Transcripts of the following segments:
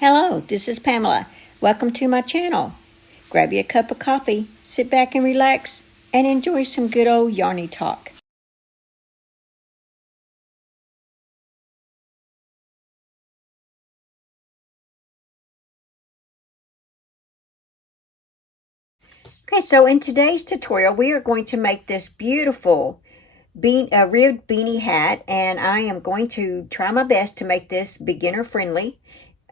Hello, this is Pamela. Welcome to my channel. Grab you a cup of coffee, sit back and relax, and enjoy some good old yarny talk. Okay, so in today's tutorial, we are going to make this beautiful ribbed beanie hat, and I am going to try my best to make this beginner friendly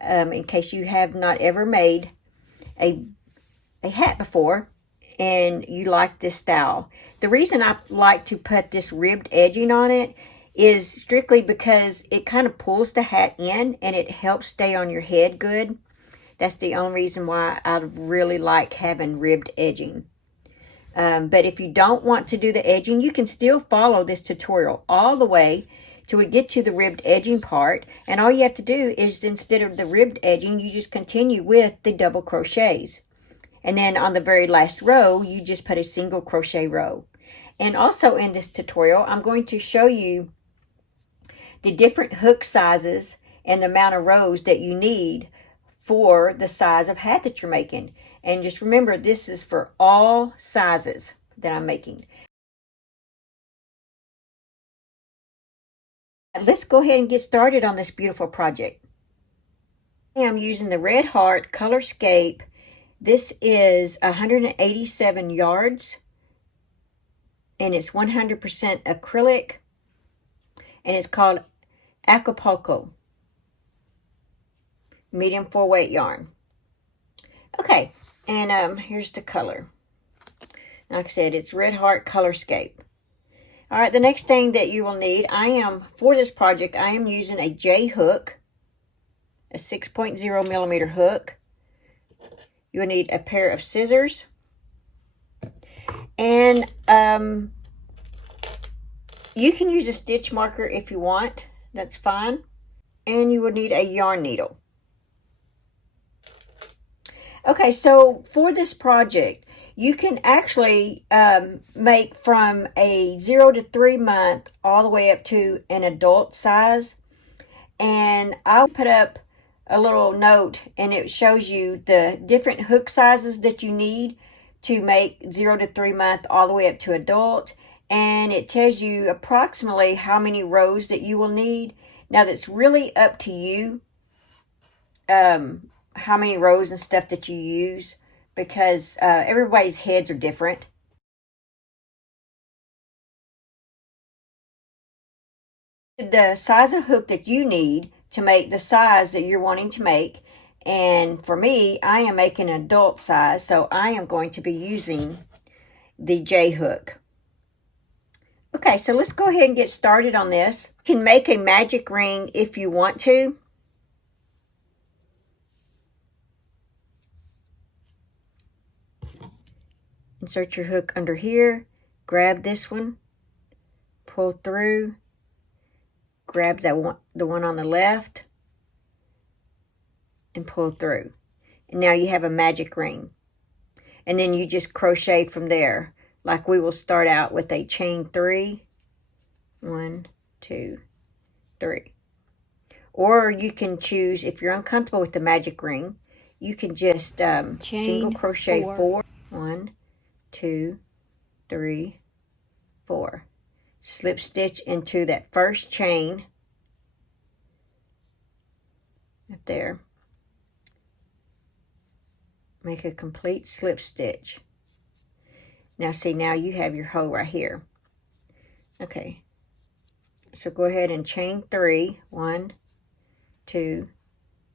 in case you have not ever made a hat before and you like this style. The reason I like to put this ribbed edging on it is strictly because it kind of pulls the hat in and it helps stay on your head good. That's the only reason why I really like having ribbed edging. But if you don't want to do the edging, you can still follow this tutorial all the way till we get to the ribbed edging part. And all you have to do is, instead of the ribbed edging, you just continue with the double crochets. And then on the very last row, you just put a single crochet row. And also in this tutorial, I'm going to show you the different hook sizes and the amount of rows that you need for the size of hat that you're making. And just remember, this is for all sizes that I'm making. Let's go ahead and get started on this beautiful project. I'm using the Red Heart Colorscape. This is 187 yards, and it's 100% acrylic, and it's called Acapulco medium 4-weight yarn. Okay, and here's the color. Like I said, it's Red Heart Colorscape. All right, the next thing that you will need, for this project, I am using a J hook, a 6.0 millimeter hook. You'll need a pair of scissors, and you can use a stitch marker if you want. That's fine. And you will need a yarn needle. Okay, so for this project, you can actually make from a 0 to 3 month all the way up to an adult size. And I'll put up a little note, and it shows you the different hook sizes that you need to make 0 to 3 month all the way up to adult. And it tells you approximately how many rows that you will need. Now, that's really up to you, how many rows and stuff that you use, because everybody's heads are different. The size of hook that you need to make the size that you're wanting to make. And for me, I am making an adult size, so I am going to be using the J hook. Okay, so let's go ahead and get started on this. You can make a magic ring if you want to. Insert your hook under here, grab this one, pull through, grab the one on the left, and pull through. And now you have a magic ring. And then you just crochet from there. Like we will start out with a chain 3. 1, 2, 3. Or you can choose, if you're uncomfortable with the magic ring, you can just single crochet 4. 1, 2, 3, 4. Slip stitch into that first chain up there. Make a complete slip stitch. Now see, now you have your hole right here. Okay, so go ahead and chain 3. 1, 2,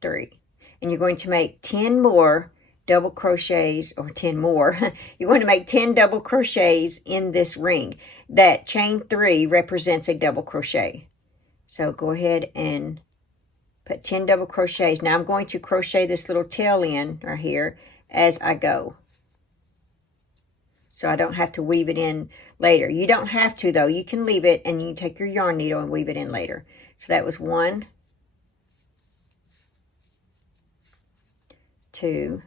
3. And you're going to make 10 more double crochets, or 10 more. You're going to make 10 double crochets in this ring. That chain 3 represents a double crochet. So go ahead and put 10 double crochets. Now I'm going to crochet this little tail in right here as I go, so I don't have to weave it in later. You don't have to, though. You can leave it, and you can take your yarn needle and weave it in later. So that was 1, 2,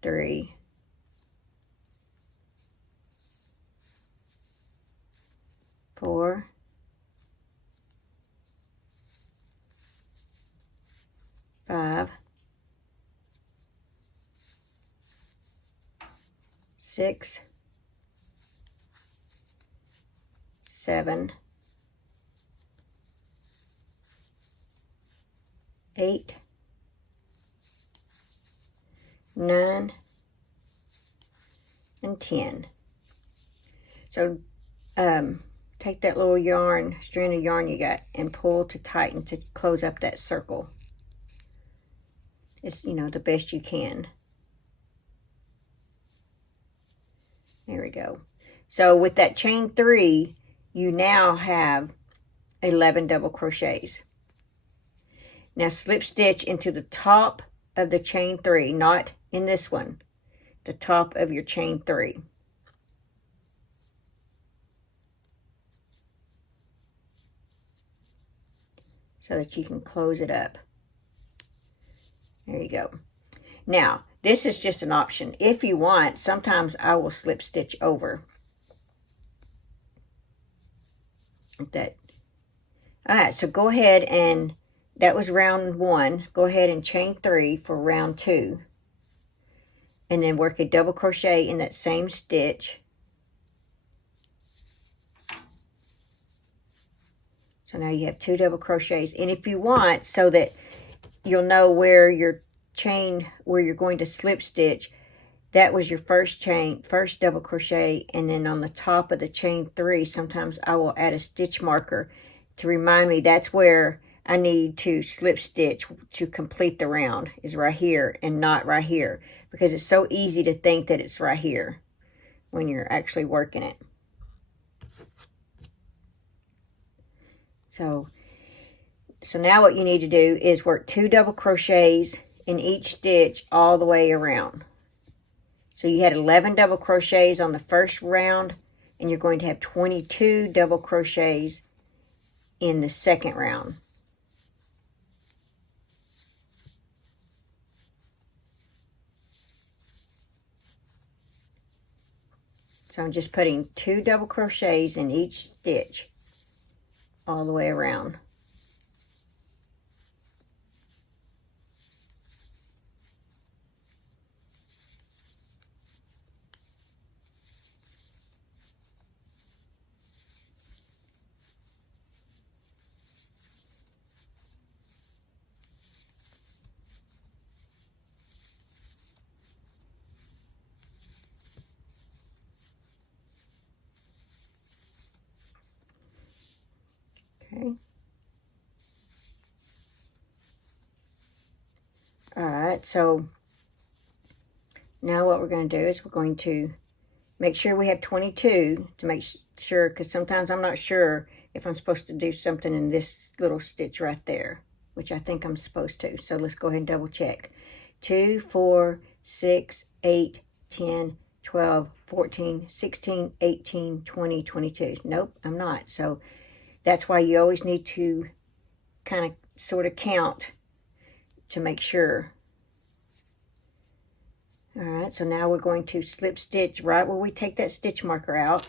3, 4, 5, 6, 7, 8, 9, and 10. So take that little yarn, strand of yarn you got, and pull to tighten to close up that circle. It's, you know, the best you can. There we go. So with that chain 3, you now have 11 double crochets. Now slip stitch into the top of the chain 3, not in this one, the top of your chain 3. So that you can close it up. There you go. Now, this is just an option. If you want, sometimes I will slip stitch over. Like that. Alright, so go ahead and, that was round 1. Go ahead and chain 3 for round 2. And then work a double crochet in that same stitch. So now you have 2 double crochets. And if you want, so that you'll know where your chain, where you're going to slip stitch, that was your first double crochet, and then on the top of the chain 3, sometimes I will add a stitch marker to remind me that's where I need to slip stitch to complete the round, is right here and not right here, because it's so easy to think that it's right here when you're actually working it. So now what you need to do is work 2 double crochets in each stitch all the way around. So you had 11 double crochets on the first round, and you're going to have 22 double crochets in the second round. So I'm just putting 2 double crochets in each stitch all the way around. Okay. Alright, so now what we're going to do is we're going to make sure we have 22 to make sure, because sometimes I'm not sure if I'm supposed to do something in this little stitch right there, which I think I'm supposed to. So let's go ahead and double check. 2, 4, 6, 8, 10, 12, 14, 16, 18, 20, 22. Nope, I'm not. So that's why you always need to kind of sort of count to make sure. Alright, so now we're going to slip stitch right where we take that stitch marker out.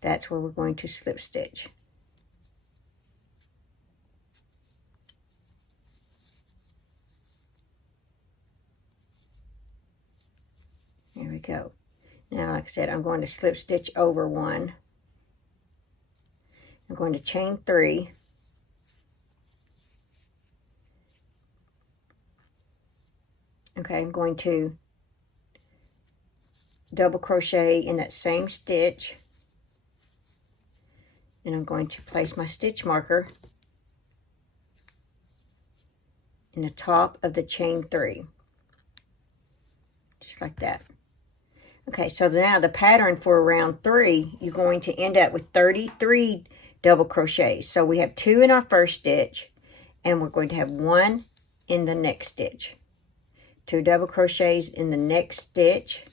That's where we're going to slip stitch. There we go. Now, like I said, I'm going to slip stitch over one. I'm going to chain 3. Okay, I'm going to double crochet in that same stitch, and I'm going to place my stitch marker in the top of the chain 3, just like that. Okay, so now the pattern for round 3, you're going to end up with 33 double crochets. So we have 2 in our first stitch, and we're going to have 1 in the next stitch. 2 double crochets in the next stitch,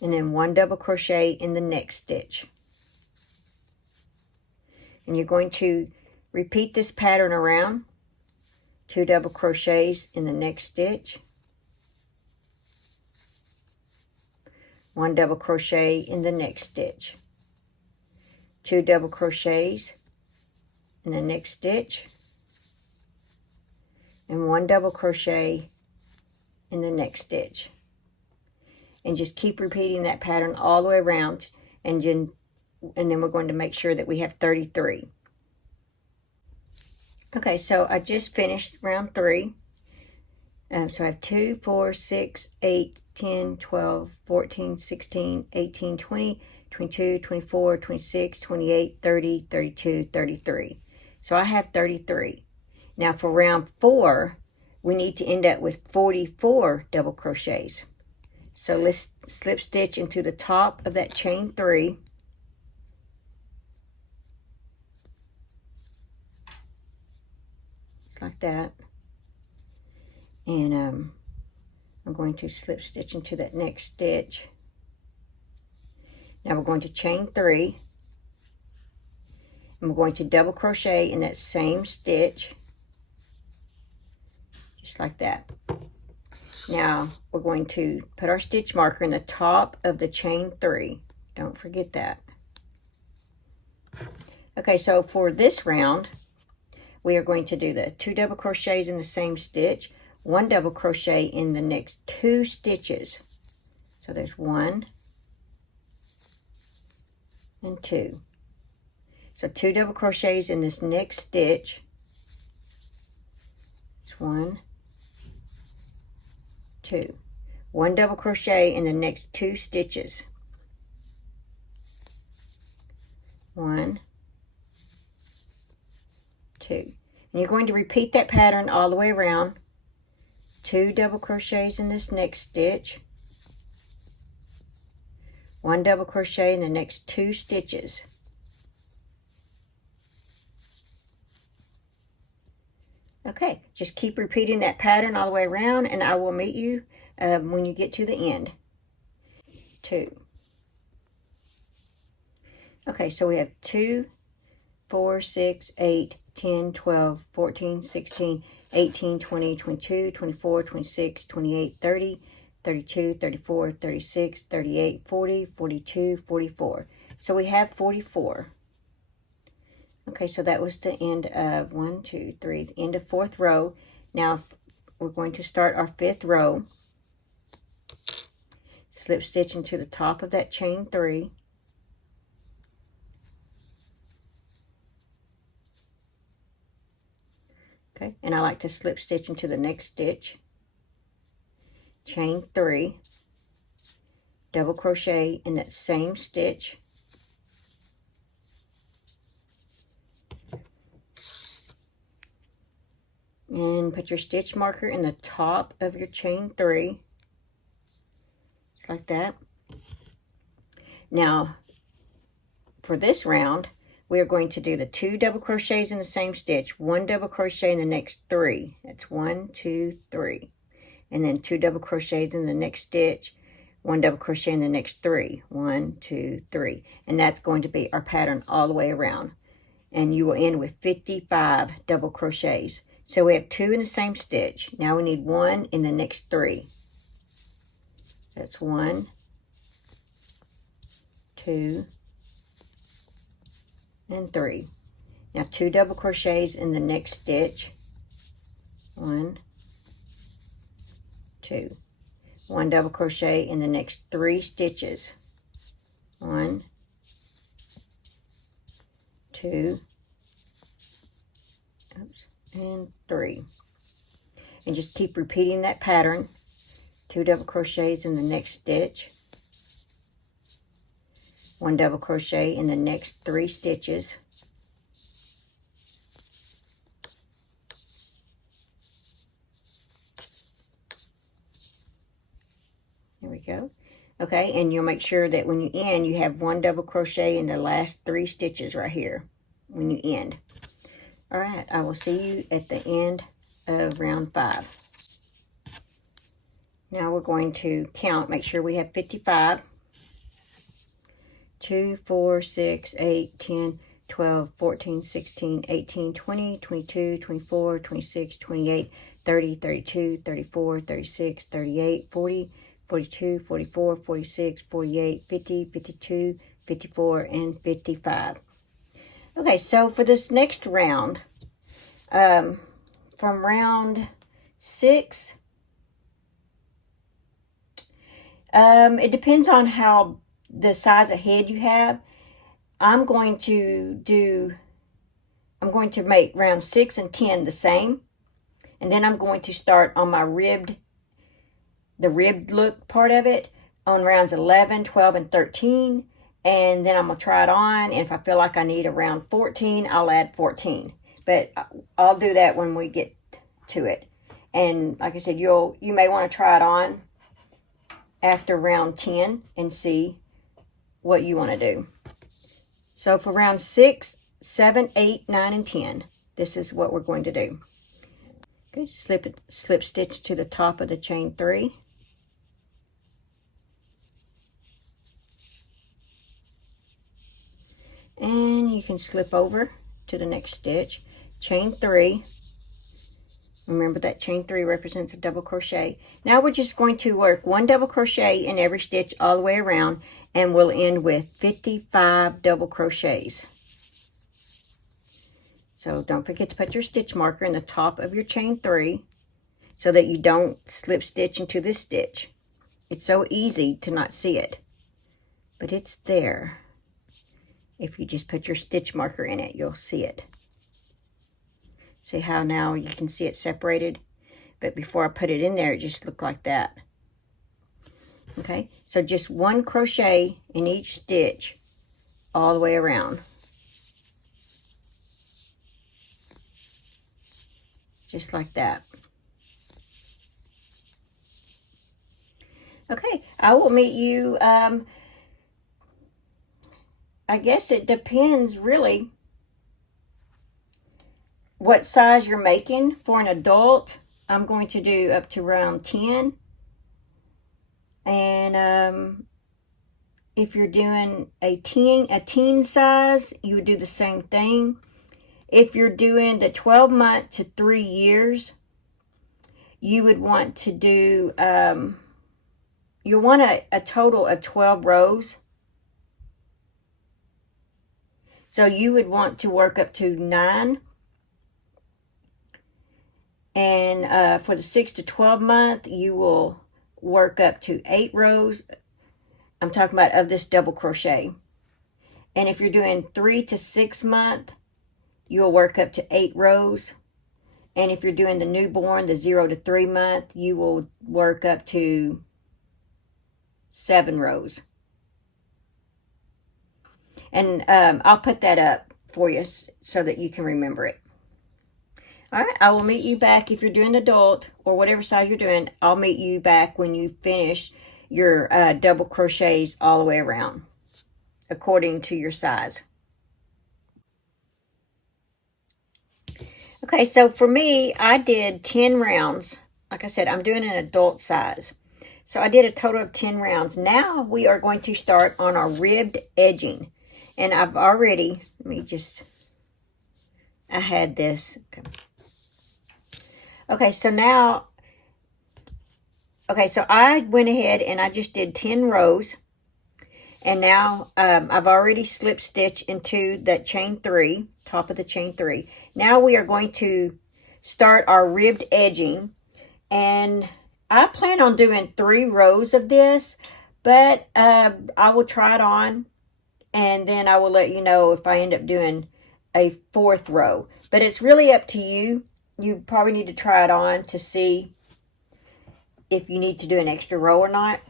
and then 1 double crochet in the next stitch. And you're going to repeat this pattern around. 2 double crochets in the next stitch, 1 double crochet in the next stitch, 2 double crochets in the next stitch, and 1 double crochet in the next stitch. And just keep repeating that pattern all the way around, and then we're going to make sure that we have 33. Okay, so I just finished round 3. So I have 2, 4, 6, 8, 10, 12, 14, 16, 18, 20, 22, 24, 26, 28, 30, 32, 33. So I have 33. Now for round 4, we need to end up with 44 double crochets. So let's slip stitch into the top of that chain 3. Just like that. And I'm going to slip stitch into that next stitch. Now we're going to chain 3. And we're going to double crochet in that same stitch. Just like that. Now we're going to put our stitch marker in the top of the chain 3. Don't forget that. Okay, so for this round, we are going to do the 2 double crochets in the same stitch, 1 double crochet in the next 2 stitches. So there's 1 and 2. So 2 double crochets in this next stitch. It's 1, 2. 1 double crochet in the next 2 stitches. 1, 2. And you're going to repeat that pattern all the way around. 2 double crochets in this next stitch. 1 double crochet in the next 2 stitches. Okay, just keep repeating that pattern all the way around, and I will meet you when you get to the end. 2. Okay, so we have 2, 4, 6, 8, 10, 12, 14, 16, 18, 20, 22, 24, 26, 28, 30, 32, 34, 36, 38, 40, 42, 44. So we have 44. Okay, so that was the end of 1, 2, 3, the end of 4th row. Now we're going to start our 5th row. Slip stitch into the top of that chain 3. Okay, and I like to slip stitch into the next stitch, chain 3, double crochet in that same stitch, and put your stitch marker in the top of your chain 3, just like that. Now for this round, we are going to do the 2 double crochets in the same stitch, 1 double crochet in the next 3. That's 1, 2, 3. And then 2 double crochets in the next stitch, 1 double crochet in the next 3. 1, 2, 3. And that's going to be our pattern all the way around. And you will end with 55 double crochets. So we have 2 in the same stitch. Now we need 1 in the next 3. That's 1, 2, and 3. Now 2 double crochets in the next stitch. 1, 2. 1 double crochet in the next 3 stitches. 1, 2, oops, and 3. And just keep repeating that pattern. 2 double crochets in the next stitch. 1 double crochet in the next 3 stitches. There we go. Okay, and you'll make sure that when you end, you have 1 double crochet in the last 3 stitches right here when you end. All right, I will see you at the end of round 5. Now we're going to count, make sure we have 55. 2, 4, 6, 8, 10, 12, 14, 16, 18, 20, 22, 24, 26, 28, 30, 32, 34, 36, 38, 40, 42, 44, 46, 48, 50, 52, 54, and 55. Okay, so for this next round, from round 6, it depends on how the size of head you have. I'm going to make round 6 and 10 the same, and then I'm going to start on my the ribbed look part of it on rounds 11, 12, and 13, and then I'm going to try it on, and if I feel like I need a round 14, I'll add 14, but I'll do that when we get to it. And like I said, you may want to try it on after round 10 and see what you want to do. So for round 6, 7, 8, 9, and 10, this is what we're going to do. Okay, slip stitch to the top of the chain 3. And you can slip over to the next stitch, chain 3. Remember that chain 3 represents a double crochet. Now we're just going to work 1 double crochet in every stitch all the way around, and we'll end with 55 double crochets. So don't forget to put your stitch marker in the top of your chain 3 so that you don't slip stitch into this stitch. It's so easy to not see it, but it's there. If you just put your stitch marker in it, you'll see it. See how now you can see it separated? But before I put it in there, it just looked like that. Okay, so just 1 crochet in each stitch all the way around. Just like that. Okay, I will meet you, I guess it depends really what size you're making. For an adult, I'm going to do up to round 10. And if you're doing a teen size, you would do the same thing. If you're doing the 12-month to 3 years, you would want to do, you want a total of 12 rows. So you would want to work up to 9. And for the 6 to 12 month, you will work up to 8 rows. I'm talking about of this double crochet. And if you're doing 3 to 6 month, you'll work up to 8 rows. And if you're doing the newborn, the 0 to 3 month, you will work up to 7 rows. And I'll put that up for you so that you can remember it. All right, I will meet you back if you're doing adult or whatever size you're doing. I'll meet you back when you finish your double crochets all the way around, according to your size. Okay, so for me, I did 10 rounds. Like I said, I'm doing an adult size. So I did a total of 10 rounds. Now we are going to start on our ribbed edging. And I've already, I had this. Okay, so now, so I went ahead and I just did 10 rows. And now I've already slip stitched into that chain 3, top of the chain 3. Now we are going to start our ribbed edging. And I plan on doing 3 rows of this, but I will try it on. And then I will let you know if I end up doing a 4th row. But it's really up to you. You probably need to try it on to see if you need to do an extra row or not.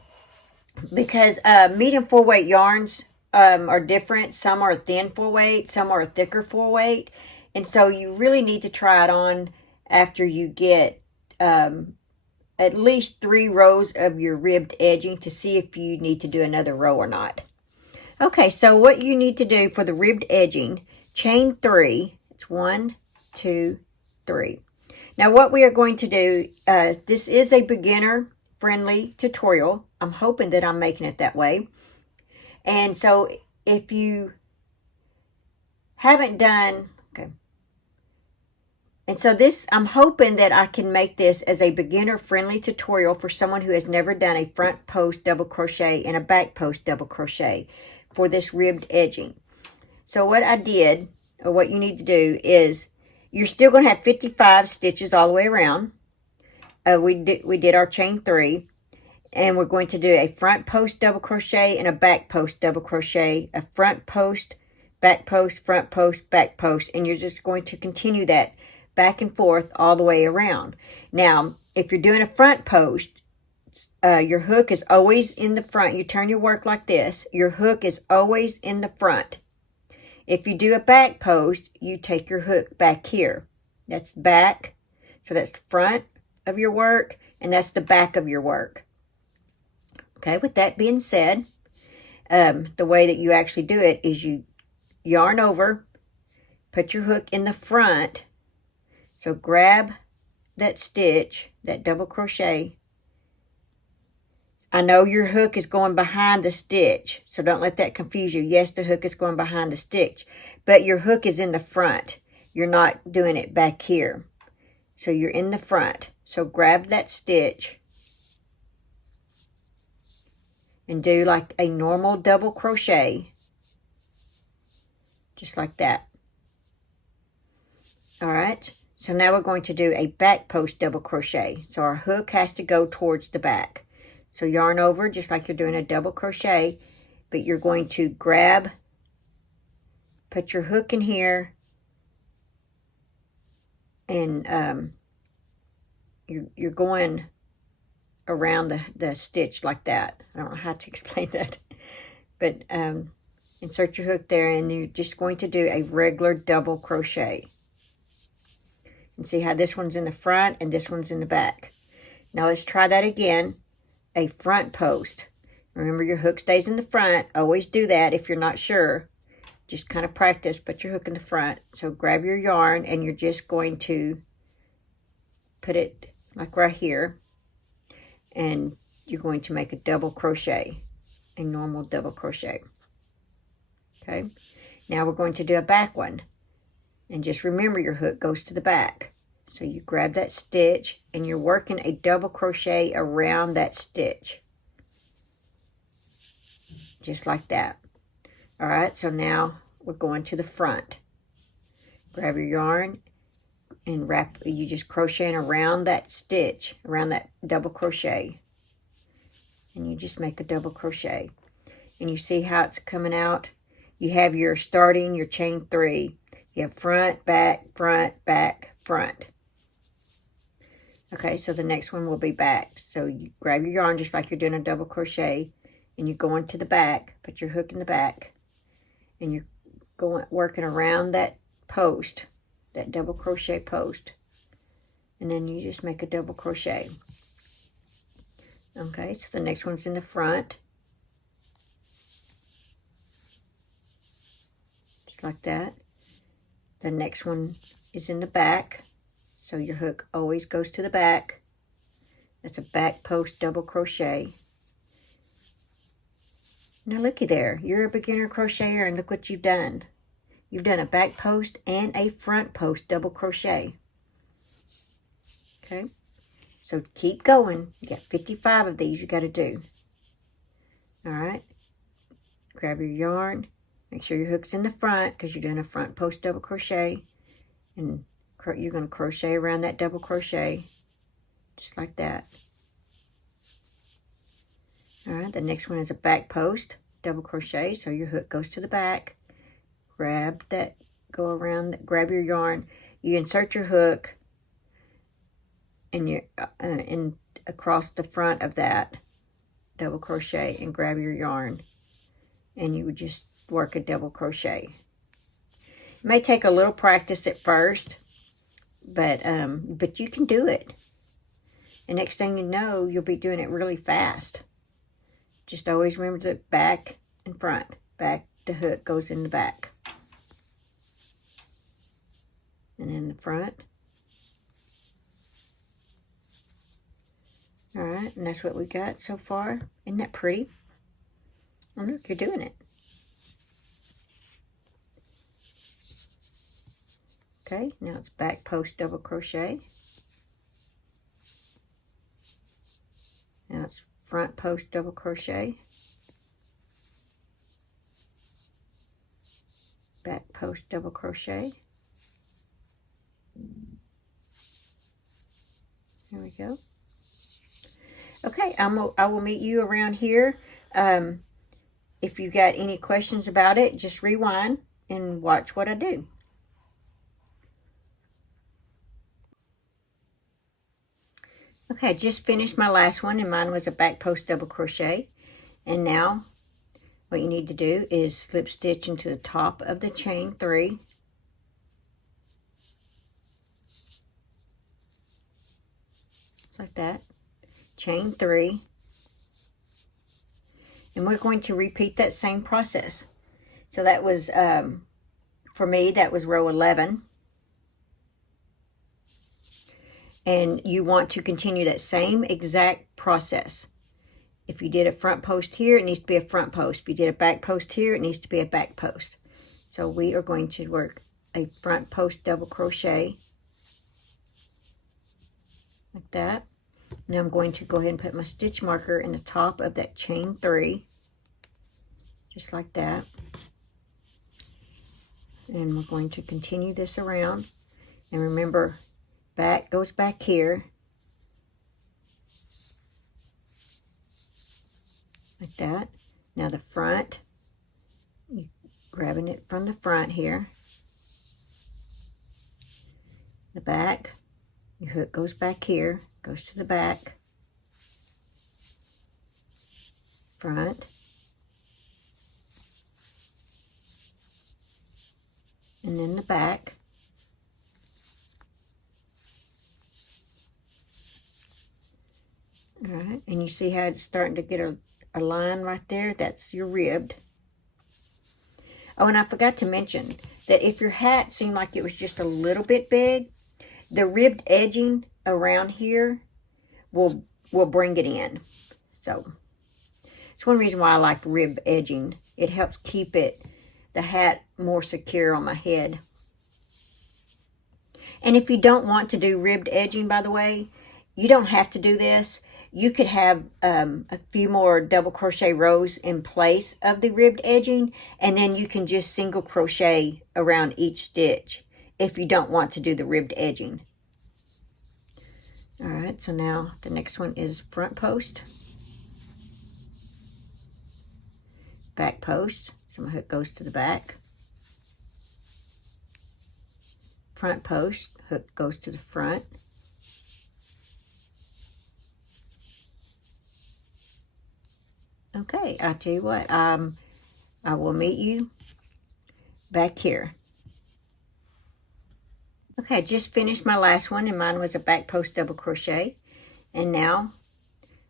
Because medium 4-weight yarns are different. Some are thin 4-weight, some are thicker 4-weight. And so you really need to try it on after you get at least 3 rows of your ribbed edging to see if you need to do another row or not. Okay, so what you need to do for the ribbed edging, chain 3, it's 1, 2, 3. Now what we are going to do, this is a beginner friendly tutorial. I'm hoping that I'm making it that way. And so if you haven't done, and so this, I'm hoping that I can make this as a beginner friendly tutorial for someone who has never done a front post double crochet and a back post double crochet for this ribbed edging. So what I did, what you need to do is, you're still going to have 55 stitches all the way around. We did our chain 3, and we're going to do a front post double crochet and a back post double crochet, a front post, back post, front post, back post, and you're just going to continue that back and forth all the way around. Now, if you're doing a front post, your hook is always in the front. You turn your work like this. Your hook is always in the front. If you do a back post, you take your hook back here. That's back. So that's the front of your work, and that's the back of your work. Okay, with that being said, the way that you actually do it is you yarn over, put your hook in the front. So grab that stitch, that double crochet. I know your hook is going behind the stitch, so don't let that confuse you. Yes, the hook is going behind the stitch, but your hook is in the front. You're not doing it back here. So you're in the front. So grab that stitch and do like a normal double crochet, just like that. All right, so now we're going to do a back post double crochet. So our hook has to go towards the back. So yarn over just like you're doing a double crochet, but you're going to grab, put your hook in here, and you're going around the stitch like that. I don't know how to explain that, but insert your hook there, and you're just going to do a regular double crochet. And see how this one's in the front and this one's in the back. Now let's try that again. A front post. Remember, your hook stays in the front. Always do that if you're not sure. Just kind of practice. Put your hook in the front. So grab your yarn, and you're just going to put it like right here, and you're going to make a double crochet, a normal double crochet. Okay, now we're going to do a back one, and just remember your hook goes to the back. So you grab that stitch, and you're working a double crochet around that stitch, just like that. All right, so now we're going to the front. Grab your yarn and wrap, you just crocheting around that stitch, around that double crochet, and you just make a double crochet. And you see how it's coming out. You have your starting your chain 3. You have front, back, front, back, front. Okay, so the next one will be back. So you grab your yarn just like you're doing a double crochet, and you go into the back, put your hook in the back, and you're working around that post, that double crochet post, and then you just make a double crochet. Okay, so the next one's in the front, just like that. The next one is in the back, so your hook always goes to the back. That's a back post double crochet. Now looky there, you're a beginner crocheter, and look what you've done. You've done a back post and a front post double crochet. Okay, so keep going. You got 55 of these you got to do. All right, grab your yarn. Make sure your hook's in the front because you're doing a front post double crochet, and you're going to crochet around that double crochet, just like that. All right, the next one is a back post double crochet, so your hook goes to the back. Grab that, go around, grab your yarn. You insert your hook and you're in across the front of that double crochet, and grab your yarn, and you would just work a double crochet. It may take a little practice at first, but you can do it. And next thing you know, you'll be doing it really fast. Just always remember the back and front. Back, the hook goes in the back. And then the front. All right, and that's what we got so far. Isn't that pretty? Oh, look, you're doing it. Okay, now it's back post double crochet. Now it's front post double crochet. back post double crochet. There we go. Okay, I will meet you around here. If you got any questions about it, just rewind and watch what I do. Okay, I just finished my last one, and mine was a back post double crochet. And now what you need to do is slip stitch into the top of the chain 3. Just like that. Chain 3. And we're going to repeat that same process. So that was, for me, that was row 11. And you want to continue that same exact process. If you did a front post here, it needs to be a front post. If you did a back post here, it needs to be a back post. So we are going to work a front post double crochet like that. Now I'm going to go ahead and put my stitch marker in the top of that chain 3, just like that. And we're going to continue this around. And remember, back goes back here, like that. Now the front, you grabbing it from the front here. The back, your hook goes back here, goes to the back. Front. And then the back. All right, and you see how it's starting to get a line right there? That's your ribbed. Oh, and I forgot to mention that if your hat seemed like it was just a little bit big, the ribbed edging around here will bring it in. So it's one reason why I like rib edging. It helps keep the hat more secure on my head. And if you don't want to do ribbed edging, by the way, you don't have to do this. You could have a few more double crochet rows in place of the ribbed edging, and then you can just single crochet around each stitch if you don't want to do the ribbed edging. All right, so now the next one is front post, back post. So my hook goes to the back. Front post, hook goes to the front. Okay, I'll tell you what, I will meet you back here. Okay, I just finished my last one, and mine was a back post double crochet. And now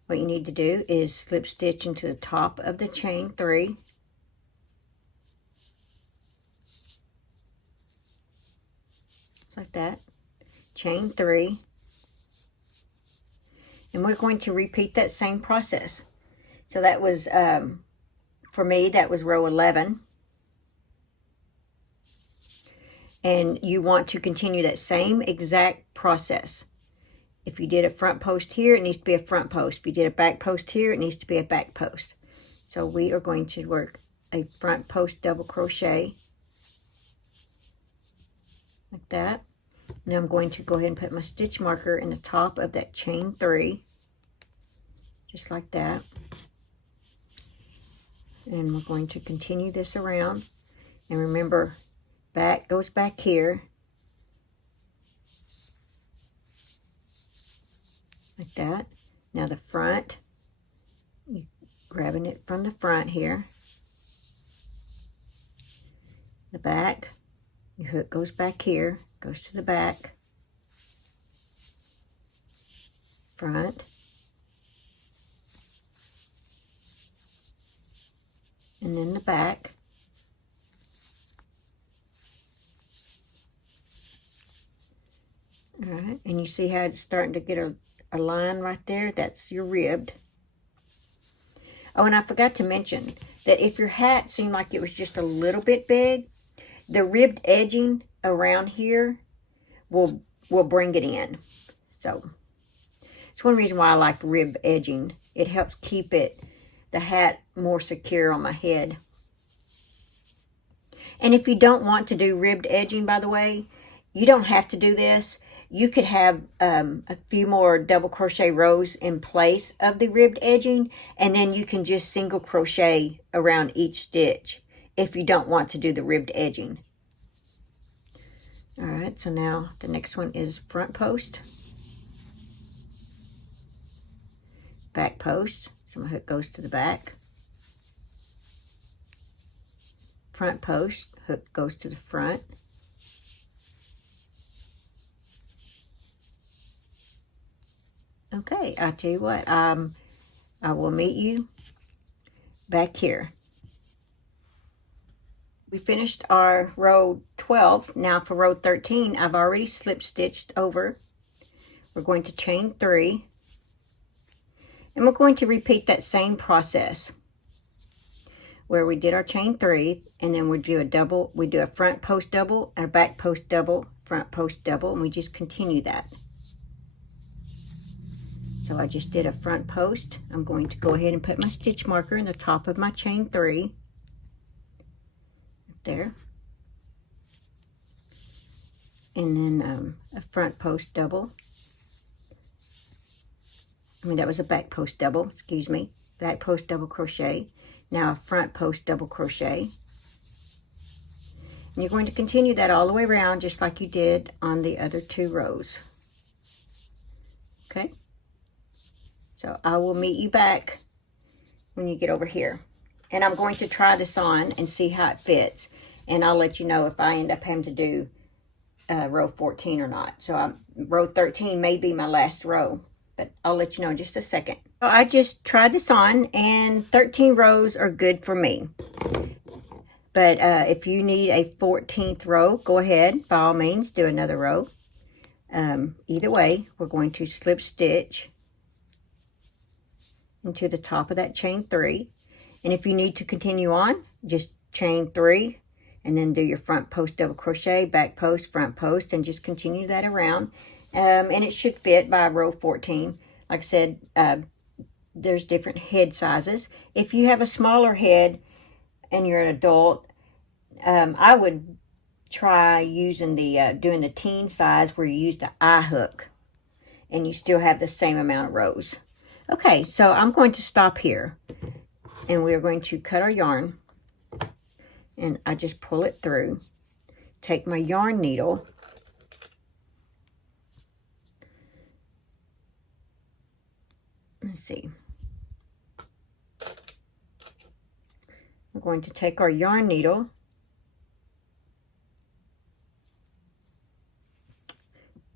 what you need to do is slip stitch into the top of the chain 3. Just like that. Chain 3. And we're going to repeat that same process. So that was, for me, that was row 11. And you want to continue that same exact process. If you did a front post here, it needs to be a front post. If you did a back post here, it needs to be a back post. So we are going to work a front post double crochet like that. Now I'm going to go ahead and put my stitch marker in the top of that chain 3, just like that. And we're going to continue this around. And remember, back goes back here, like that. Now the front, you grabbing it from the front here. The back, your hook goes back here, goes to the back. Front. And then the back. All right, and you see how it's starting to get a line right there? That's your ribbed. Oh, and I forgot to mention that if your hat seemed like it was just a little bit big, the ribbed edging around here will bring it in. So it's one reason why I like rib edging. It helps keep the hat more secure on my head. And if you don't want to do ribbed edging, by the way, you don't have to do this. You could have a few more double crochet rows in place of the ribbed edging, and then you can just single crochet around each stitch if you don't want to do the ribbed edging. All right, so now the next one is front post, back post. So my hook goes to the back. Front post, hook goes to the front. Okay, I tell you what, I will meet you back here. We finished our row 12. Now for row 13, I've already slip stitched over. We're going to chain 3. And we're going to repeat that same process where we did our chain 3, and then we do a double, we do a front post double and a back post double, front post double, and we just continue that. So I just did a front post. I'm going to go ahead and put my stitch marker in the top of my chain 3. There. And then a front post double. I mean, that was a back post double, excuse me. Back post double crochet. Now a front post double crochet. And you're going to continue that all the way around just like you did on the other 2 rows. Okay? So I will meet you back when you get over here. And I'm going to try this on and see how it fits. And I'll let you know if I end up having to do row 14 or not. So row 13 may be my last row, but I'll let you know in just a second. So I just tried this on, and 13 rows are good for me. But if you need a 14th row, go ahead, by all means, do another row. Either way, we're going to slip stitch into the top of that chain 3. And if you need to continue on, just chain 3 and then do your front post double crochet, back post, front post, and just continue that around. And it should fit by row 14. Like I said, there's different head sizes. If you have a smaller head and you're an adult, I would try using the doing the teen size where you use the eye hook and you still have the same amount of rows. Okay, so I'm going to stop here, and we're going to cut our yarn, and I just pull it through, take my yarn needle, let's see, we're going to take our yarn needle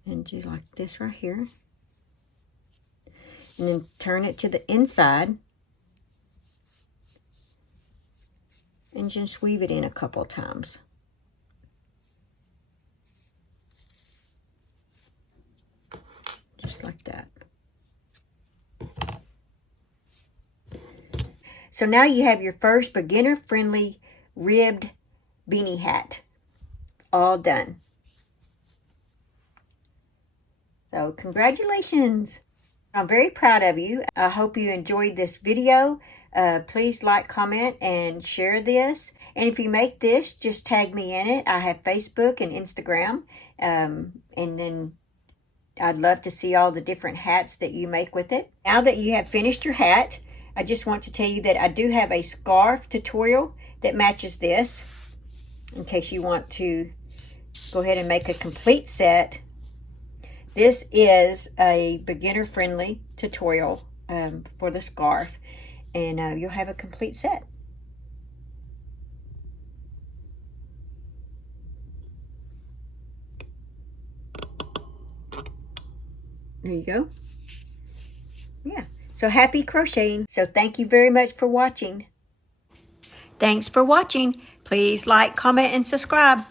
and do like this right here, and then turn it to the inside and just weave it in a couple times. Just like that. So now you have your first beginner-friendly ribbed beanie hat all done. So congratulations. I'm very proud of you. I hope you enjoyed this video. Please like, comment, and share this. And if you make this, just tag me in it. I have Facebook and Instagram. And then I'd love to see all the different hats that you make with it. Now that you have finished your hat, I just want to tell you that I do have a scarf tutorial that matches this, in case you want to go ahead and make a complete set. This is a beginner-friendly tutorial for the scarf, and you'll have a complete set. There you go. Yeah. So happy crocheting. So thank you very much for watching. Thanks for watching. Please like, comment, and subscribe.